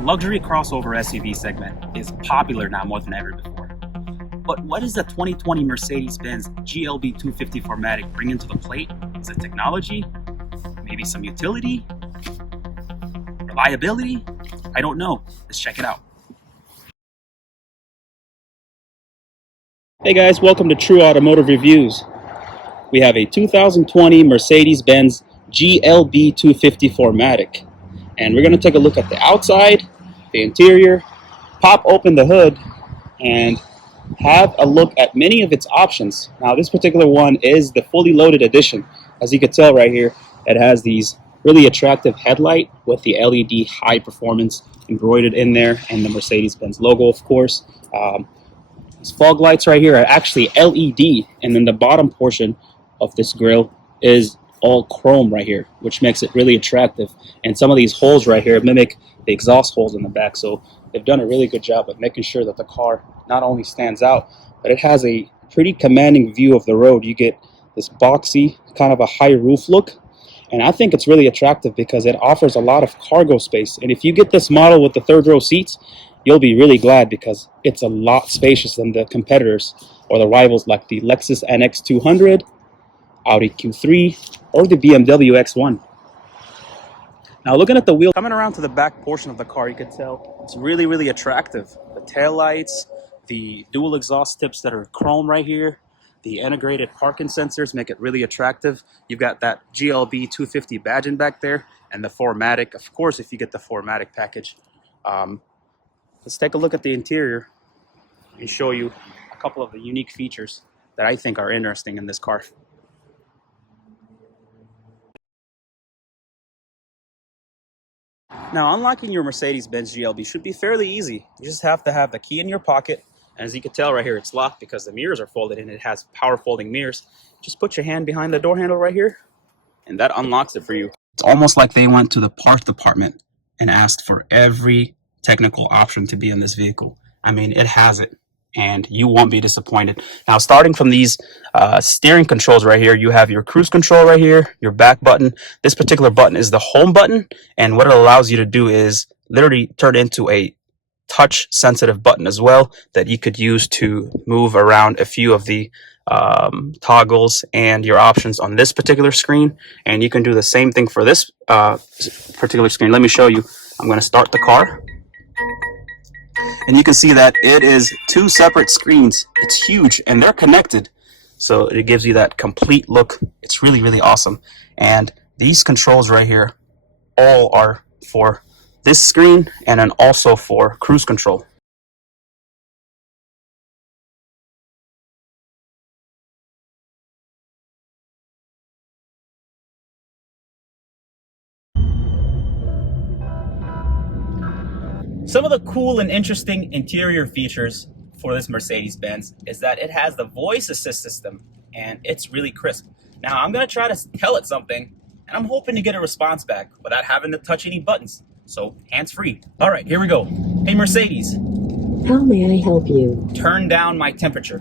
The luxury crossover SUV segment is popular now more than ever before. But what does the 2020 Mercedes-Benz GLB250 4Matic bring into the plate? Is it technology? Maybe some utility? Reliability? I don't know. Let's check it out. Hey guys, welcome to True Automotive Reviews. We have a 2020 Mercedes-Benz GLB250 4Matic. And we're going to take a look at the outside, the interior, pop open the hood, and have a look at many of its options. Now, this particular one is the fully loaded edition. As you can tell right here, it has these really attractive headlight with the LED high performance embroidered in there, and the Mercedes-Benz logo, of course. These fog lights right here are actually LED, and then the bottom portion of this grille is all chrome right here, which makes it really attractive. And some of these holes right here mimic the exhaust holes in the back, so they've done a really good job of making sure that the car not only stands out, but it has a pretty commanding view of the road. You get this boxy, kind of a high roof look, and I think it's really attractive because it offers a lot of cargo space. And if you get this model with the third row seats, you'll be really glad because it's a lot spacious than the competitors or the rivals like the Lexus NX 200, Audi Q3, or the BMW X1. Now, looking at the wheel, coming around to the back portion of the car, you can tell it's really, really attractive. The tail lights, the dual exhaust tips that are chrome right here, the integrated parking sensors make it really attractive. You've got that GLB 250 badging back there, and the 4Matic, of course, if you get the 4Matic package. Let's take a look at the interior and show you a couple of the unique features that I think are interesting in this car. Now, unlocking your Mercedes-Benz GLB should be fairly easy. You just have to have the key in your pocket. And as you can tell right here, it's locked because the mirrors are folded and it has power folding mirrors. Just put your hand behind the door handle right here, and that unlocks it for you. It's almost like they went to the parts department and asked for every technical option to be in this vehicle. I mean, it has it, and you won't be disappointed. Now, starting from these steering controls right here, you have your cruise control right here, your back button. This particular button is the home button, and what it allows you to do is literally turn into a touch sensitive button as well that you could use to move around a few of the toggles and your options on this particular screen. And you can do the same thing for this particular screen. Let me show you. I'm going to start the car, and you can see that it is two separate screens. It's huge, and they're connected, so it gives you that complete look. It's really, really awesome. And these controls right here all are for this screen and then also for cruise control. Some of the cool and interesting interior features for this Mercedes-Benz is that it has the voice assist system, and it's really crisp. Now, I'm going to try to tell it something, and I'm hoping to get a response back without having to touch any buttons. So, hands-free. All right, here we go. Hey, Mercedes. How may I help you? Turn down my temperature.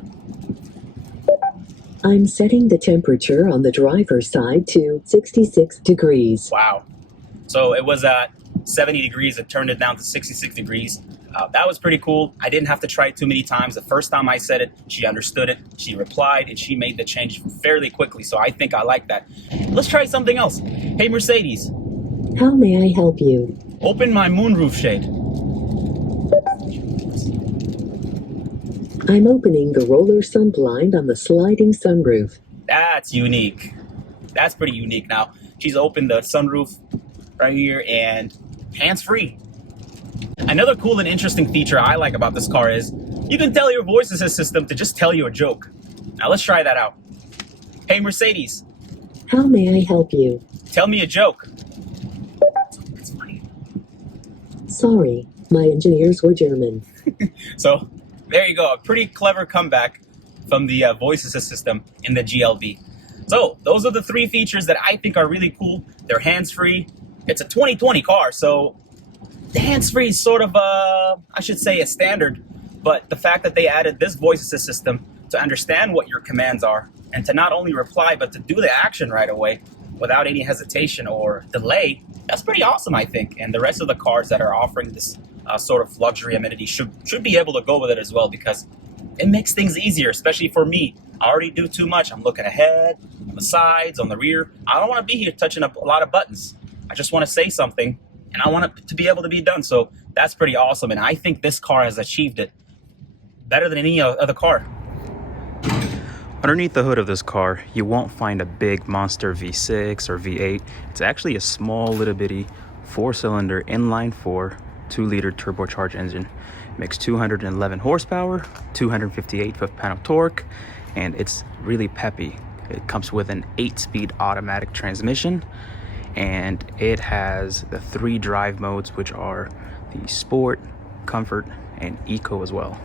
I'm setting the temperature on the driver's side to 66 degrees. Wow. So it was at 70 degrees. It turned it down to 66 degrees. That was pretty cool. I didn't have to try it too many times. The first time I said it, she understood it. She replied, and she made the change fairly quickly. So I think I like that. Let's try something else. Hey, Mercedes. How may I help you? Open my moonroof shade. I'm opening the roller sun blind on the sliding sunroof. That's unique. That's pretty unique. Now, she's opened the sunroof right here and hands-free. Another cool and interesting feature I like about this car is you can tell your voice assist system to just tell you a joke. Now, let's try that out. Hey, Mercedes. How may I help you? Tell me a joke. Sorry, my engineers were German. So there you go, a pretty clever comeback from the voice assist system in the GLB. So those are the three features that I think are really cool. They're hands-free. It's a 2020 car, so the hands-free is sort of I should say a standard, but the fact that they added this voice assist system to understand what your commands are and to not only reply but to do the action right away, without any hesitation or delay, that's pretty awesome, I think. And the rest of the cars that are offering this sort of luxury amenity should be able to go with it as well, because it makes things easier, especially for me. I already do too much. I'm looking ahead, on the sides, on the rear. I don't want to be here touching up a lot of buttons. I just want to say something, and I want it to be able to be done. So that's pretty awesome, and I think this car has achieved it better than any other car. Underneath the hood of this car, you won't find a big monster V6 or V8. It's actually a small little bitty 4-cylinder inline 4 2-liter turbocharged engine. Makes 211 horsepower, 258 foot-pound of torque, and it's really peppy. It comes with an 8-speed automatic transmission, and it has the 3 drive modes, which are the Sport, Comfort, and Eco as well.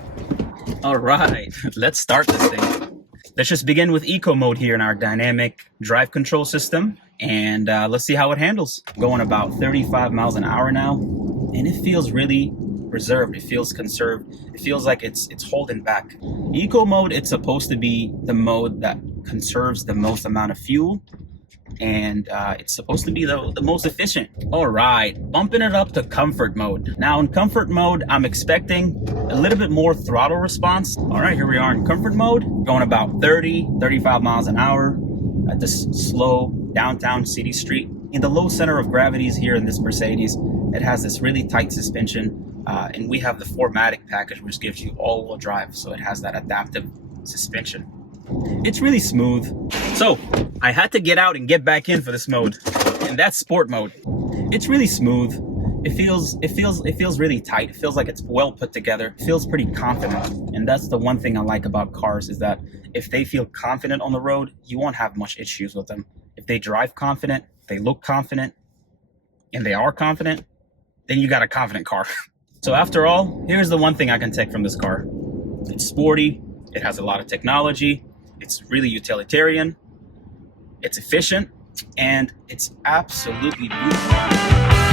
All right, let's start this thing. Let's just begin with Eco mode here in our dynamic drive control system, and let's see how it handles. Going about 35 miles an hour now, and it feels really reserved. It feels conserved. It feels like it's holding back. Eco mode, it's supposed to be the mode that conserves the most amount of fuel, and it's supposed to be the most efficient. All right, bumping it up to comfort mode. Now in comfort mode, I'm expecting a little bit more throttle response. All right, here we are in comfort mode, going about 35 miles an hour at this slow downtown city street. In the low center of gravity is here in this Mercedes. It has this really tight suspension, and we have the 4Matic package, which gives you all-wheel drive, so it has that adaptive suspension. It's really smooth. So I had to get out and get back in for this mode, and that's sport mode. It's really smooth. It feels really tight. It feels like it's well put together. It feels pretty confident, and that's the one thing I like about cars, is that if they feel confident on the road, you won't have much issues with them. If they drive confident, they look confident, and they are confident, then you got a confident car. So after all, here's the one thing I can take from this car. It's sporty. It has a lot of technology. It's really utilitarian. It's efficient, and it's absolutely beautiful.